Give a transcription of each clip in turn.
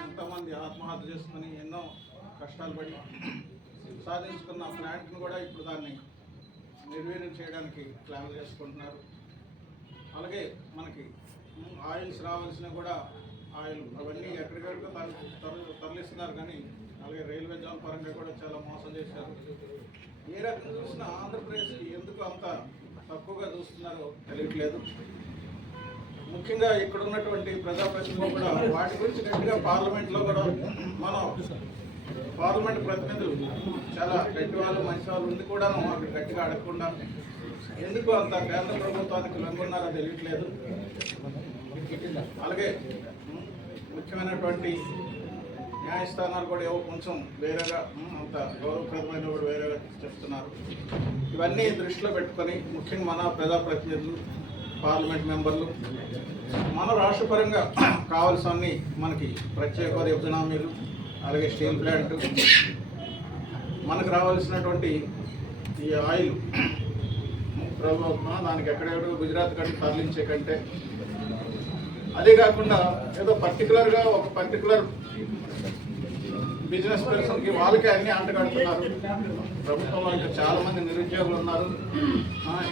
ఎంతమంది ఆత్మహత్య చేసుకుని ఎన్నో కష్టాలు పడి సాధించుకున్న ప్లాంట్ను కూడా ఇప్పుడు దాన్ని నిర్వీర్యం చేయడానికి ప్లాన్ చేసుకుంటున్నారు. అలాగే మనకి ఆయిల్స్ రావాల్సిన కూడా ఆయిల్ అవన్నీ ఎక్కడికెక్కడికో తరలి తరలి- తరలిస్తున్నారు కానీ అలాగే రైల్వే జోన్ పరంగా కూడా చాలా మోసం చేశారు. ఏ రకంగా చూసినా ఆంధ్రప్రదేశ్కి ఎందుకు అంత తక్కువగా చూస్తున్నారో తెలియట్లేదు. ముఖ్యంగా ఇక్కడ ఉన్నటువంటి ప్రజాప్రతినిధులు కూడా వాటి గురించి గట్టిగా పార్లమెంట్లో కూడా మనం పార్లమెంట్ ప్రతినిధులు చాలా గట్టి వాళ్ళు మంచి వాళ్ళు ఉండి కూడా అక్కడ గట్టిగా అడగకుండా ఎందుకు అంత కేంద్ర ప్రభుత్వానికి లొంగున్నారో తెలియట్లేదు. అలాగే ముఖ్యమైనటువంటి న్యాయస్థానాలు కూడా ఏవో కొంచెం వేరేగా అంత గౌరవప్రదమైన కూడా వేరేగా చెప్తున్నారు. ఇవన్నీ దృష్టిలో పెట్టుకొని ముఖ్యంగా మన ప్రజాప్రతినిధులు పార్లమెంట్ మెంబర్లు. మన రాష్ట్రపరంగా కావాల్సినవన్నీ మనకి ప్రత్యేక హోదా విభజన హామీలు అలాగే స్టీల్ ప్లాంట్ మనకు రావాల్సినటువంటి ఈ ఆయిల్ ప్రభుత్వం దానికి ఎక్కడెక్కడ గుజరాత్ కంటే తరలించే కంటే అదే కాకుండా ఏదో పర్టికులర్గా ఒక పర్టికులర్ బిజినెస్ పర్సన్కి వాళ్ళకే అన్ని అంటగడుతున్నారు ప్రభుత్వం వాళ్ళకి చాలా మంది నిరుద్యోగులు ఉన్నారు.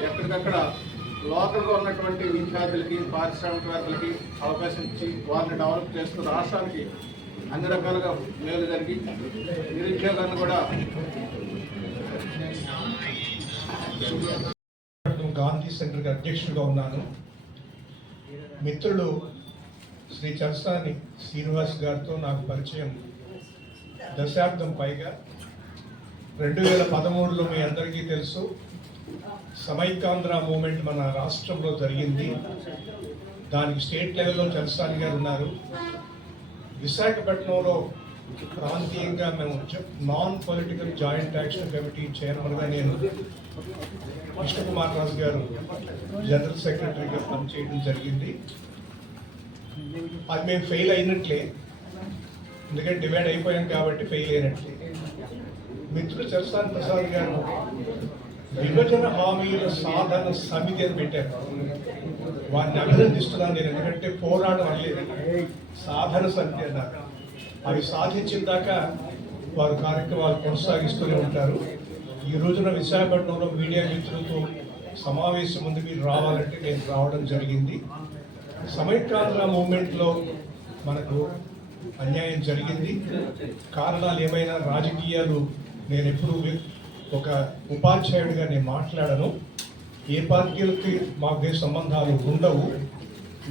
ఎక్కడికక్కడ లోకల్గా ఉన్నటువంటి విద్యార్థులకి పారిశ్రామికవేత్తలకి అవకాశం ఇచ్చి వారిని డెవలప్ చేస్తూ రాష్ట్రానికి అన్ని రకాలుగా మేలు జరిగి నిరుద్యోగాన్ని కూడా గాంధీ సెంటర్కి అధ్యక్షుడిగా ఉన్నాను. మిత్రులు శ్రీ చరసాని శ్రీనివాస్ గారితో నాకు పరిచయం దశాబ్దం పైగా. రెండు వేల పదమూడులో మీ అందరికీ తెలుసు. సమైకాంధ్ర మూమెంట్ మన రాష్ట్రంలో జరిగింది. దానికి స్టేట్ లెవెల్లో చలసాని గారు ఉన్నారు. విశాఖపట్నంలో ప్రాంతీయంగా మేము non political joint action committee చైర్మన్గా నేను కృష్ణకుమార్ రాజు గారు జనరల్ సెక్రటరీగా పనిచేయడం జరిగింది. అది మేము ఫెయిల్ అయినట్లే. ఎందుకంటే డివైడ్ అయిపోయాం కాబట్టి ఫెయిల్ అయినట్లే. మిత్రులు చరసాని ప్రసాద్ గారు విభజన హామీల సాధన సమితి అని పెట్టారు. వారిని అభినందిస్తున్నాను నేను ఎందుకంటే పోరాటం అనలేదు సాధన సమితి అన్నారు. అవి సాధించిన దాకా వారు కార్యక్రమాలు కొనసాగిస్తూనే ఉంటారు. ఈ రోజున విశాఖపట్నంలో మీడియా మిత్రులతో సమావేశం ముందు మీరు రావాలంటే నేను రావడం జరిగింది. సమైక్యాంధ్ర మూమెంట్లో మనకు అన్యాయం జరిగింది. కారణాలు ఏమైనా రాజకీయాలు నేను ఎప్పుడు ఒక ఉపాధ్యాయుడిగా నేను మాట్లాడను. ఏ పార్టీలకి మాకు ఏ సంబంధాలు ఉండవు.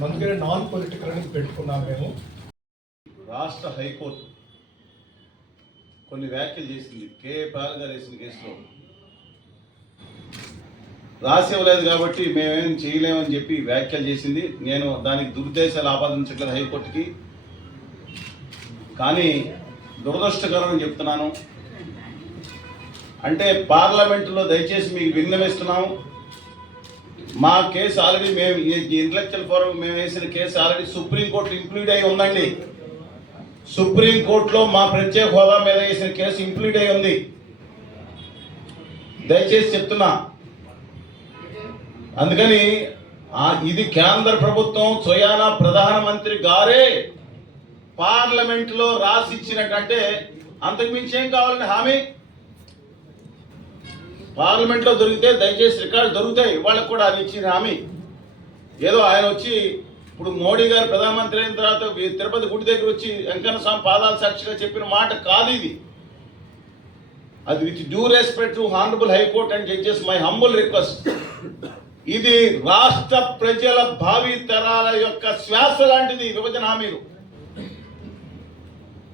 అందుకనే నాన్ పొలిటికల్ అని పెట్టుకున్నాం మేము. రాష్ట్ర హైకోర్టు కొన్ని వ్యాఖ్యలు చేసింది. కే పాల్ గారు వేసిన కేసులో. రాసి ఇవ్వలేదు కాబట్టి మేమేం చేయలేమని చెప్పి వ్యాఖ్యలు చేసింది. నేను దానికి దురుద్దేశాలు ఆపాదించట్లేదు హైకోర్టుకి. కానీ దురదృష్టకరం చెప్తున్నాను. అంటే పార్లమెంటులో దయచేసి మీకు విన్నవిస్తున్నాము. మా కేసు ఆల్రెడీ మేము ఇంటలెక్చువల్ ఫోరం మేము వేసిన కేసు ఆల్రెడీ సుప్రీంకోర్టు ఇంక్లూడ్ అయి ఉందండి. సుప్రీంకోర్టులో మా ప్రత్యేక హోదా మీద వేసిన కేసు ఇంక్లూడ్ అయి ఉంది. దయచేసి చెప్తున్నా. అందుకని ఇది కేంద్ర ప్రభుత్వం స్వయాన ప్రధానమంత్రి గారే పార్లమెంట్లో రాసిచ్చినట్టే అంతకు మించి ఏం కావాలండి హామీ? పార్లమెంట్లో దొరికితే దయచేసి రికార్డు దొరుకుతాయి వాళ్ళకు కూడా అది ఇచ్చిన హామీ ఏదో ఆయన వచ్చి ఇప్పుడు మోడీ గారు ప్రధానమంత్రి అయిన తర్వాత తిరుపతి గుడి దగ్గర వచ్చి వెంకన్న స్వామి పాదాల సాక్షిగా చెప్పిన మాట కాదు ఇది. అది with due respect to honourable high court and judges my humble request. ఇది రాష్ట్ర ప్రజల భావి తరాల యొక్క శ్వాస లాంటిది విభజన హామీలు.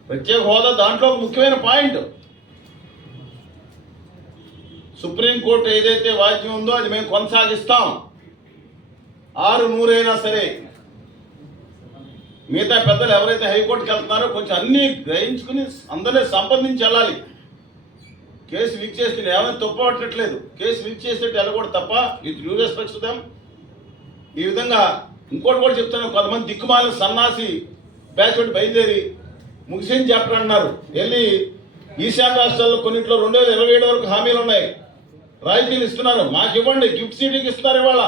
ప్రత్యేక హోదా దాంట్లో ముఖ్యమైన పాయింట్. సుప్రీంకోర్టు ఏదైతే వాద్యం ఉందో అది మేము కొనసాగిస్తాం. ఆరు నూరైనా సరే. మిగతా పెద్దలు ఎవరైతే హైకోర్టుకి వెళ్తున్నారో కొంచెం అన్ని గ్రహించుకుని అందరినీ సంబంధించి వెళ్ళాలి. కేసు విక్ చేస్తే ఏమైనా తప్పవట్లేదు కేసు విక్ చేసేట్టు వెళ్ళకూడదు తప్ప ఇది డ్యూ రెస్పెక్ట్స్ దాం ఈ విధంగా ఇంకోటి కూడా చెప్తాను కొంతమంది దిక్కుమాలిన సన్నాసి బ్యాచ్ ఒకటి బయలుదేరి ముగిసింది చాప్టర్ అన్నారు వెళ్ళి ఈశాన్య రాష్ట్రాల్లో కొన్నింటిలో రెండు వేల ఇరవై ఏడు వరకు హామీలు ఉన్నాయి. రాయితీలు ఇస్తున్నారు మాకు ఇవ్వండి గిఫ్ట్ సీటింగ్ ఇస్తున్నారు ఇవాళ.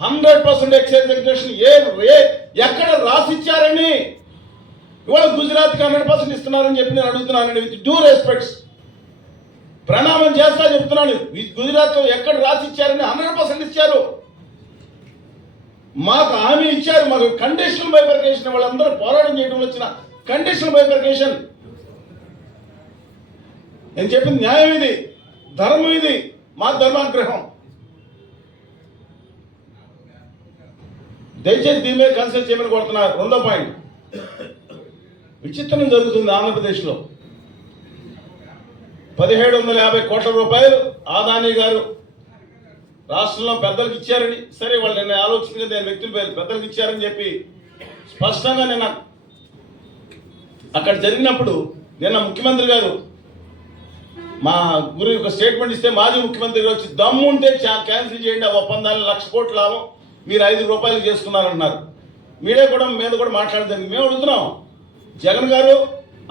హండ్రెడ్ పర్సెంట్ ఎక్సైజ్ ఎగ్జిబిషన్ ఏ ఏ ఎక్కడ రాసిచ్చారని? ఇవాళ గుజరాత్కి హండ్రెడ్ పర్సెంట్ ఇస్తున్నారని చెప్పి నేను అడుగుతున్నానండి విత్ డ్యూ రెస్పెక్ట్స్ ప్రణామం చేస్తా చెప్తున్నాను ఈ గుజరాత్లో ఎక్కడ రాసి ఇచ్చారని హండ్రెడ్ పర్సెంట్ ఇచ్చారు. మాకు హామీ ఇచ్చారు మాకు కండిషనల్ బైఫర్కేషన్ వాళ్ళందరూ పోరాటం చేయడం వచ్చిన కండిషనల్ బైఫర్కేషన్ నేను చెప్పింది న్యాయం ఇది. ధర్మం ఇది మా ధర్మాగ్రహం దయచేసి దీని మీద కన్సల్ట్ చేయమని కొడుతున్నారు రెండో పాయింట్. విచిత్రం జరుగుతుంది ఆంధ్రప్రదేశ్లో. పదిహేడు వందల యాభై కోట్ల రూపాయలు ఆదాని గారు రాష్ట్రంలో పెద్దలకు ఇచ్చారని సరే వాళ్ళు నిన్న ఆలోచించిన నేను వ్యక్తుల పేరు పెద్దలకు ఇచ్చారని చెప్పి స్పష్టంగా నిన్న అక్కడ జరిగినప్పుడు నిన్న ముఖ్యమంత్రి గారు మా గురి ఒక స్టేట్మెంట్ ఇస్తే మాజీ ముఖ్యమంత్రి వచ్చి దమ్ము ఉంటే క్యాన్సిల్ చేయండి ఆ ఒప్పందాన్ని లక్ష కోట్ల లాభం మీరు ఐదు రూపాయలు చేసుకున్నారన్నారు. మీడియా కూడా మీద కూడా మాట్లాడదండి మేము అడుగుతున్నాం. జగన్ గారు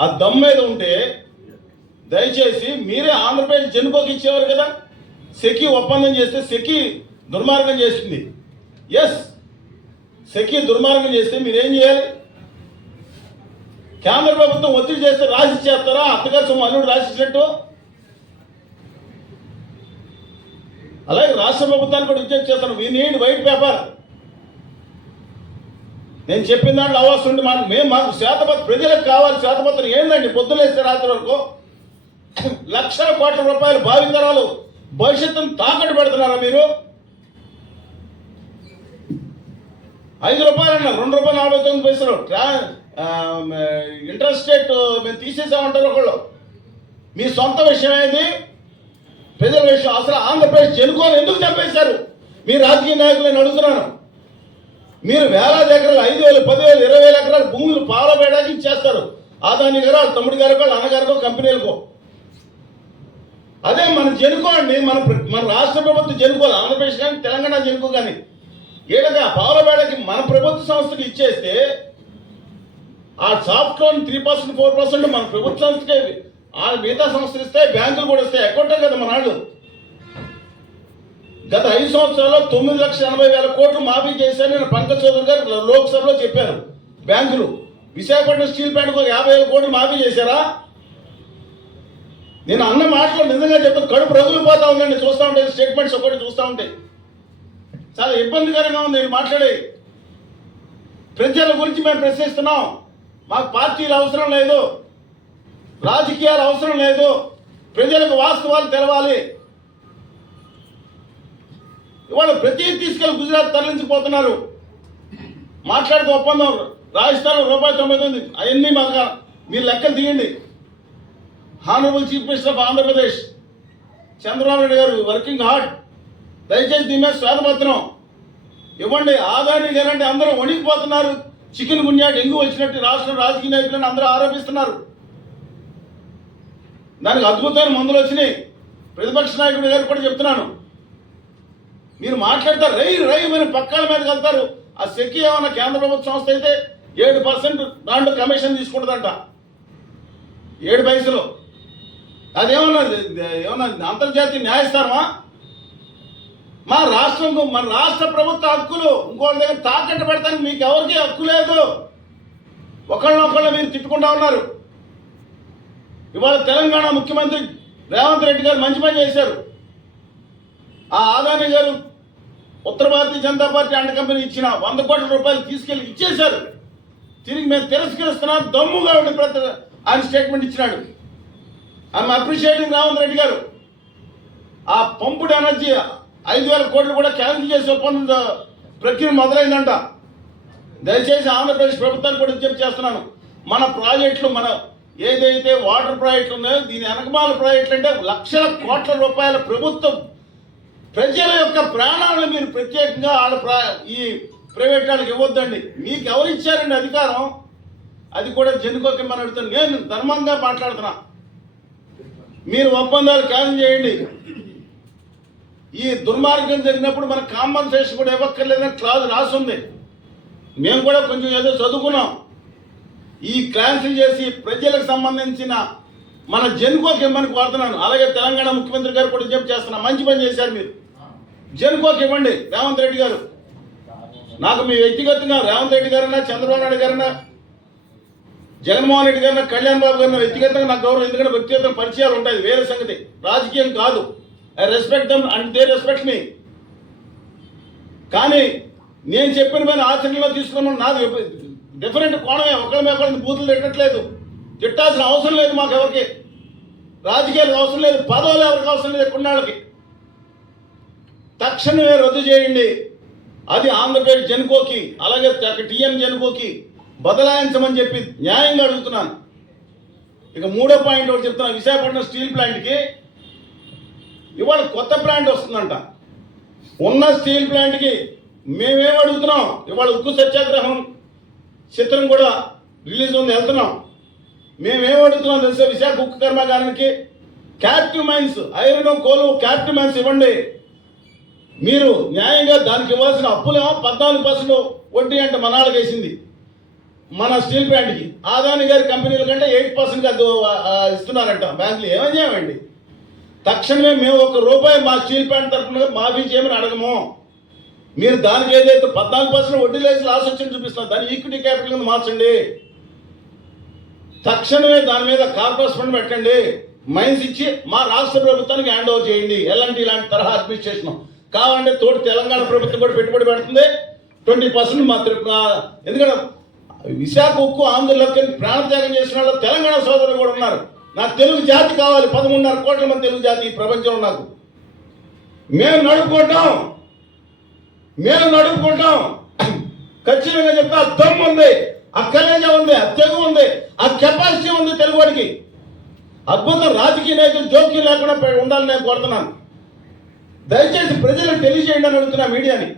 ఆ దమ్ మీద ఉంటే దయచేసి మీరే ఆంధ్రప్రదేశ్ జనుకోకి ఇచ్చేవారు కదా. సెకి ఒప్పందం చేస్తే సెకి దుర్మార్గం చేసింది ఎస్ సెకి దుర్మార్గం చేస్తే మీరేం చేయాలి? కేంద్ర ప్రభుత్వం ఒత్తిడి చేస్తే రాసి చేస్తారా? అత్తగారు సొమ్ము అల్లుడు రాసిచ్చినట్టు అలాగే రాష్ట్ర ప్రభుత్వాన్ని కూడా విజ్ఞప్తి చేస్తాను. వీ నీడ్ వైట్ పేపర్ నేను చెప్పిన దాంట్లో అవాస్ ఉండి మాకు మేము మాకు శ్వేతపత్రం ప్రజలకు కావాలి శ్వేతపత్రం ఏందండి? పొద్దులేస్తే రాత్రి వరకు లక్షల కోట్ల రూపాయలు భావితరాలు భవిష్యత్తును తాకట్టు పెడుతున్నారా మీరు? ఐదు రూపాయలు రెండు రూపాయలు నలభై తొమ్మిది పైసలు. ఇంట్రెస్ట్ రేట్ మేము తీసేసామంటారు ఒకళ్ళు. మీ సొంత విషయం ఏది? ప్రజల విషయం అసలు ఆంధ్రప్రదేశ్ జనుకోని ఎందుకు చంపేశారు మీ రాజకీయ నాయకులను అడుగుతున్నాను. మీరు వేలాది ఎకరాలు ఐదు వేలు పదివేలు ఇరవై వేల ఎకరాలు భూములు పాలబేయడానికి ఇచ్చేస్తారు ఆదాని గారు వాళ్ళ తమ్ముడు గారికో అన్నగారికో కంపెనీలకో అదే మనం జనుకోండి మన మన రాష్ట్ర ప్రభుత్వం జనుకోవాలి ఆంధ్రప్రదేశ్ కానీ తెలంగాణ జనుకో కానీ. ఏడగా పావులబేడకి మన ప్రభుత్వ సంస్థకి ఇచ్చేస్తే ఆ soft loan three percent four percent మన ప్రభుత్వ సంస్థకే ఆ మిగతా సంస్థలు ఇస్తాయి బ్యాంకులు కూడా ఇస్తాయి ఎక్కొట్టే కదా మన వాళ్ళు గత ఐదు సంవత్సరాల్లో తొమ్మిది లక్షల ఎనభై వేల కోట్లు మాఫీ చేశారని నేను పంకజ్ చౌదరి గారు లోక్సభలో చెప్పారు బ్యాంకులు. విశాఖపట్నం స్టీల్ ప్లాంట్కి ఒక యాభై వేల కోట్లు మాఫీ చేశారా? నేను అన్న మాటలు నిజంగా చెప్పదు కడుపు రగులిపోతా ఉందండి. చూస్తూ ఉంటాయి స్టేట్మెంట్స్ ఒకటి చూస్తూ ఉంటే. చాలా ఇబ్బందికరంగా ఉంది. నేను మాట్లాడే ప్రజల గురించి మేము ప్రశ్నిస్తున్నాం. మాకు పార్టీలు అవసరం లేదు. రాజకీయాలు అవసరం లేదు. ప్రజలకు వాస్తవాలు తెలవాలి. ఇవాళ ప్రతి తీసుకెళ్ళి గుజరాత్ తరలించిపోతున్నారు. మాట్లాడితే ఒప్పందం రాజస్థాన్ రూపాయి తొంభై తొమ్మిది అవన్నీ మాకు మీరు లెక్కలు తీయండి. Honourable chief minister of Andhra Pradesh Chandrababu Naidu garu working hard దయచేసి దీని మీద శ్వేతపత్రం ఇవ్వండి. ఆదాని లేదంటే అందరూ వణికిపోతున్నారు. చికెన్ గున్యా డెంగ్యూ వచ్చినట్టు రాష్ట్ర రాజకీయ నాయకులను అందరూ ఆరోపిస్తున్నారు. దానికి అద్భుతమైన మందులు వచ్చినాయి. ప్రతిపక్ష నాయకుడు ఏర్పడి కూడా చెప్తున్నాను. మీరు మాట్లాడతారు రై రై మీరు పక్కల మీద వెళ్తారు. ఆ సెక్కి ఏమన్నా కేంద్ర ప్రభుత్వ సంస్థ అయితే ఏడు పర్సెంట్ దాంట్లో కమిషన్ తీసుకుంటుందంట. ఏడు పైసలు. అదేమన్నా ఏమన్నా అంతర్జాతీయ న్యాయస్థానమా? మా రాష్ట్రం మన రాష్ట్ర ప్రభుత్వ హక్కులు ఇంకోళ్ళ దగ్గర తాకట్టు పెడతానికి మీకు ఎవరికి హక్కు లేదు. ఒకళ్ళనొకళ్ళు మీరు తిట్టుకుంటా ఉన్నారు. ఇవాళ తెలంగాణ ముఖ్యమంత్రి రేవంత్ రెడ్డి గారు మంచి పని చేశారు. ఆ ఆదాని గారు ఉత్తర భారతీయ జనతా పార్టీ అండ కంపెనీ ఇచ్చిన వంద కోట్ల రూపాయలు తీసుకెళ్ళి ఇచ్చేశారు. తిరిగి మేము తిరస్కరిస్తున్నాం. దమ్ముగా ఉండి ప్రతి ఆయన స్టేట్మెంట్ ఇచ్చినాడు. ఐఎమ్ అప్రిషియేటింగ్ రేవంత్ రెడ్డి గారు. ఆ పంపుడు ఎనర్జీ ఐదు వేల కోట్లు కూడా క్యాన్సిల్ చేసే ఒప్పందం ప్రక్రియ మొదలైందంట. దయచేసి ఆంధ్రప్రదేశ్ ప్రభుత్వాన్ని కూడా విజ్ఞప్తి చేస్తున్నాను. మన ప్రాజెక్టులు మన ఏదైతే వాటర్ ప్రాజెక్టులు ఉన్నాయో దీని వెనకమాల ప్రాజెక్టులు అంటే లక్షల కోట్ల రూపాయల ప్రభుత్వం. ప్రజల యొక్క ప్రాణాలను మీరు ప్రత్యేకంగా వాళ్ళ ప్రా ఈ ప్రైవేట్ వాళ్ళకి ఇవ్వద్దండి. మీకు ఎవరు ఇచ్చారండి అధికారం? అది కూడా జనుకోకి మన అడుగుతాను నేను ధర్మంగా మాట్లాడుతున్నా. మీరు ఒప్పందాలు ఖాయం చేయండి. ఈ దుర్మార్గం జరిగినప్పుడు మన కాంపన్సేషన్ కూడా ఇవ్వక్కర్లేదని క్లాజ్ రాసుంది. మేము కూడా కొంచెం ఏదో చదువుకున్నాం. ఈ క్యాన్సిల్ చేసి ప్రజలకు సంబంధించిన మన జన్కోకి ఇవ్వమని కోరుతున్నాను అలాగే తెలంగాణ ముఖ్యమంత్రి గారు కూడా చెప్పి చేస్తున్నా. మంచి పని చేశారు మీరు. జన్కోకి ఇవ్వండి రేవంత్ రెడ్డి గారు. నాకు మీ వ్యక్తిగతంగా రేవంత్ రెడ్డి గారన్నా చంద్రబాబు నాయుడు గారన్నా జగన్మోహన్ రెడ్డి గారిన కళ్యాణ్ బాబు గారిన వ్యక్తిగతంగా నాకు గౌరవం. ఎందుకంటే వ్యక్తిగత పరిచయాలు ఉంటాయి. వేరే సంగతి. రాజకీయం కాదు. I respect them and they respect me కానీ నేను చెప్పిన పైన ఆచరణలో తీసుకున్నాను నాది డిఫరెంట్ కోణమే ఒకరి మీద ఒకరిని బూతులు తిట్టట్లేదు. తిట్టాల్సిన అవసరం లేదు మాకు ఎవరికి రాజకీయాలకు అవసరం లేదు పదవులు ఎవరికి అవసరం లేదు కొన్నాళ్ళకి తక్షణమే రద్దు చేయండి. అది ఆంధ్రప్రదేశ్ జనుకోకి అలాగే టీఎం జనుకోకి బదలాయించమని చెప్పి న్యాయంగా అడుగుతున్నాను. ఇక మూడో పాయింట్ ఒకటి చెప్తున్నా విశాఖపట్నం స్టీల్ ప్లాంట్కి ఇవాళ కొత్త ప్లాంట్ వస్తుందంట. ఉన్న స్టీల్ ప్లాంట్కి మేమేం అడుగుతున్నాం? ఇవాళ ఉక్కు సత్యాగ్రహం. చిత్రం కూడా రిలీజ్ ఉంది వెళ్తున్నాం. మేమేం అడుగుతున్నాం తెలుసా? విశాఖ ఉక్కు కర్మాగారానికి? Captive mines iron coal captive mines ఇవ్వండి. మీరు న్యాయంగా దానికి ఇవ్వాల్సిన అప్పులేమో పద్నాలుగు పర్సెంట్ వడ్డీ అంటే మనాళ్ళకి వేసింది. మన స్టీల్ ప్లాంట్కి. ఆదాని గారి కంపెనీల కంటే ఎయిట్ పర్సెంట్ ఇస్తున్నారంట. బ్యాంకులు ఏమని చేయమండి? తక్షణమే మేము ఒక రూపాయి మా స్టీల్ ప్లాంట్ తరఫున మాఫీ చేయమని అడగము. మీరు దానికి ఏదైతే పద్నాలుగు పర్సెంట్ వడ్డీ లేసి లాస్ వచ్చింది చూపిస్తున్నారు దాన్ని ఈక్విటీ క్యాపిటల్ కింద మార్చండి. తక్షణమే దాని మీద కార్పొరేట్ ఫండ్ పెట్టండి. మైన్స్ ఇచ్చి మా రాష్ట్ర ప్రభుత్వానికి హ్యాండ్ ఓవర్ చేయండి. ఎలాంటి ఇలాంటి తరహా అడ్మినిస్ట్రేషన్ కావాలంటే తోటి తెలంగాణ ప్రభుత్వం కూడా పెట్టుబడి పెడుతుంది. ట్వంటీ పర్సెంట్ మా ఎందుకంటే విశాఖ ఉక్కు ఆంధ్రలోకి ప్రాణత్యాగం చేసిన వాళ్ళు తెలంగాణ సోదరులు కూడా ఉన్నారు. నాకు తెలుగు జాతి కావాలి. పదమూడున్నర కోట్ల మంది తెలుగు జాతి ఈ ప్రపంచంలో నాకు. మేము నడుపుకుంటాం. మేము నడుపుకుంటాం. ఖచ్చితంగా చెప్తా ఆ దమ్ము ఉంది ఆ కలేజ ఉంది ఆ తెగు ఉంది ఆ కెపాసిటీ ఉంది తెలుగువాడికి. అద్భుతం రాజకీయ నేతలు జోక్యం లేకుండా ఉండాలని నేను కోరుతున్నాను. దయచేసి ప్రజలకు తెలియజేయండి అని అడుగుతున్నా మీడియాని.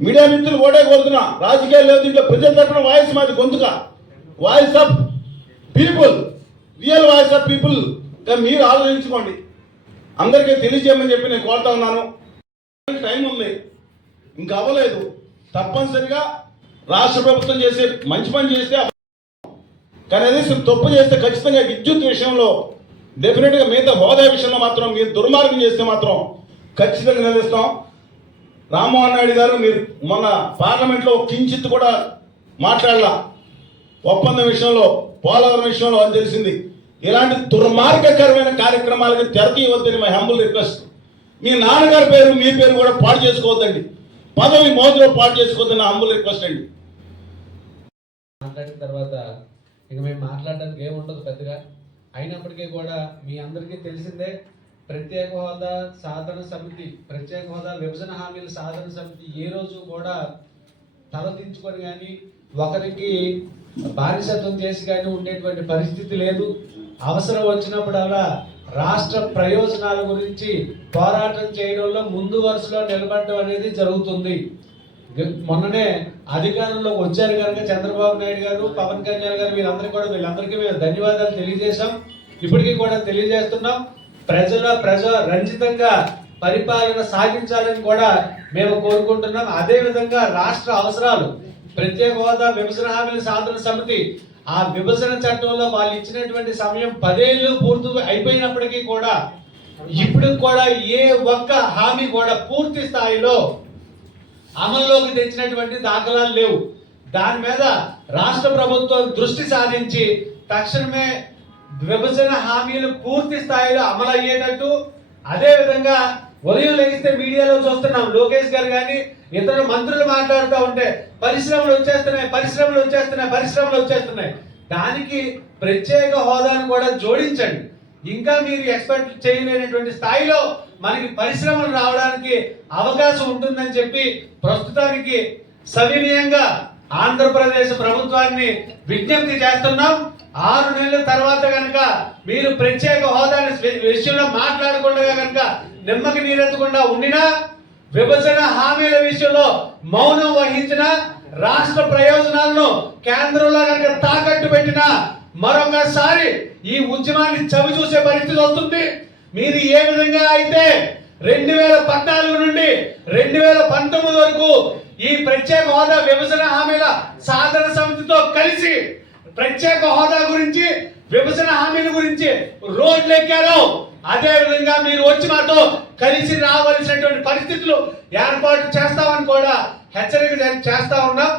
మీడియా మిత్రులు ఓటే కోరుతున్నా. రాజకీయాలు లేదు దీంట్లో ప్రజల తరపున వాయిస్ మాది గొంతుక. Voice of people real voice of people. మీరు ఆలోచించుకోండి. అందరికీ తెలియజేయమని చెప్పి నేను కోరుతా ఉన్నాను. టైం ఉంది. ఇంకా అవ్వలేదు. తప్పనిసరిగా రాష్ట్ర ప్రభుత్వం చేసే మంచి పని చేస్తే కనీసం తప్పు చేస్తే ఖచ్చితంగా విద్యుత్ విషయంలో డెఫినెట్గా మిగతా హోదా విషయంలో మాత్రం మీరు దుర్మార్గం చేస్తే మాత్రం ఖచ్చితంగా నిలదీస్తాం. రామ్మోహన్ నాయుడు గారు మీరు మొన్న పార్లమెంట్లో కించిత్ కూడా మాట్లాడాల. ఒప్పందం విషయంలో పోలవరం విషయంలో అని తెలిసింది. ఇలాంటి దుర్మార్గకరమైన కార్యక్రమాలకు తెరతీయవద్దని మై హంబుల్ రిక్వెస్ట్ మీ నాన్నగారి పేరు మీ పేరు కూడా పాడు చేసుకోవద్దండి. పదవి మోజులో పాటు చేసుకోవద్దని నా హంబుల్ రిక్వెస్ట్ అండి. మాట్లాడిన తర్వాత ఇక మేము మాట్లాడడానికి ఏమి ఉండదు పెద్దగా. అయినప్పటికీ కూడా మీ అందరికీ తెలిసిందే ప్రత్యేక హోదా సాధన సమితి ప్రత్యేక హోదా విభజన హామీల సాధన సమితి ఏ రోజు కూడా తలదించుకొని కానీ ఒకరికి బానిసత్వం చేసి కానీ ఉండేటువంటి పరిస్థితి లేదు. అవసరం వచ్చినప్పుడల్లా రాష్ట్ర ప్రయోజనాల గురించి పోరాటం చేయడంలో ముందు వరుసలో నిలబడడం అనేది జరుగుతుంది. మొన్ననే అధికారంలోకి వచ్చారు కనుక చంద్రబాబు నాయుడు గారు పవన్ కళ్యాణ్ గారు వీళ్ళందరికీ కూడా వీళ్ళందరికీ మేము ధన్యవాదాలు తెలియజేశాం. ఇప్పటికీ కూడా తెలియజేస్తున్నాం. ప్రజల ప్రజ రంజితంగా పరిపాలన సాగించాలని కూడా మేము కోరుకుంటున్నాం. అదేవిధంగా రాష్ట్ర అవసరాలు ప్రత్యేక హోదా విభజన హామీల సాధన సమితి ఆ విభజన చట్టంలో వాళ్ళు ఇచ్చినటువంటి సమయం పదేళ్ళు పూర్తి అయిపోయినప్పటికీ కూడా ఇప్పుడు కూడా ఏ ఒక్క హామీ కూడా పూర్తి స్థాయిలో అమల్లోకి తెచ్చినటువంటి దాఖలాలు లేవు. దాని మీద రాష్ట్ర ప్రభుత్వం దృష్టి సాధించి తక్షణమే విభజన హామీలు పూర్తి స్థాయిలో అమలు అయ్యేటట్టు అదే విధంగా ఉదయం లెగిస్తే మీడియాలో చూస్తున్నాం. లోకేష్ గారు కానీ ఇతర మంత్రులు మాట్లాడుతూ ఉంటే పరిశ్రమలు వచ్చేస్తున్నాయి పరిశ్రమలు వచ్చేస్తున్నాయి పరిశ్రమలు వచ్చేస్తున్నాయి. దానికి ప్రత్యేక హోదాను కూడా జోడించండి. ఇంకా మీరు ఎక్స్పెక్ట్ చేయలేనటువంటి స్థాయిలో మనకి పరిశ్రమలు రావడానికి అవకాశం ఉంటుందని చెప్పి ప్రస్తుతానికి సవినయంగా ఆంధ్రప్రదేశ్ ప్రభుత్వాన్ని విజ్ఞప్తి చేస్తున్నాం. ఆరు నెలల తర్వాత కనుక మీరు ప్రత్యేక హోదాని విషయంలో మాట్లాడకుండా కనుక నిమ్మకి నీరెత్తకుండా ఉండినా విభజన హామీల విషయంలో మౌనం వహించిన రాష్ట్ర ప్రయోజనాలను కేంద్రంలో కనుక తాకట్టు పెట్టిన మరొకసారి ఈ ఉద్యమాన్ని చవి చూసే పరిస్థితి వస్తుంది. మీరు ఏ విధంగా అయితే రెండు వేల పద్నాలుగు నుండి రెండు వేల పంతొమ్మిది వరకు ఈ ప్రత్యేక హోదా విభజన హామీల సాధన సమితితో కలిసి ప్రత్యేక హోదా గురించి విభజన హామీల గురించి రోడ్లు ఎక్కారు అదే విధంగా మీరు వచ్చి మాతో కలిసి రావలసినటువంటి పరిస్థితులు ఏర్పాటు చేస్తామని కూడా హెచ్చరిక చేస్తా ఉన్నాం.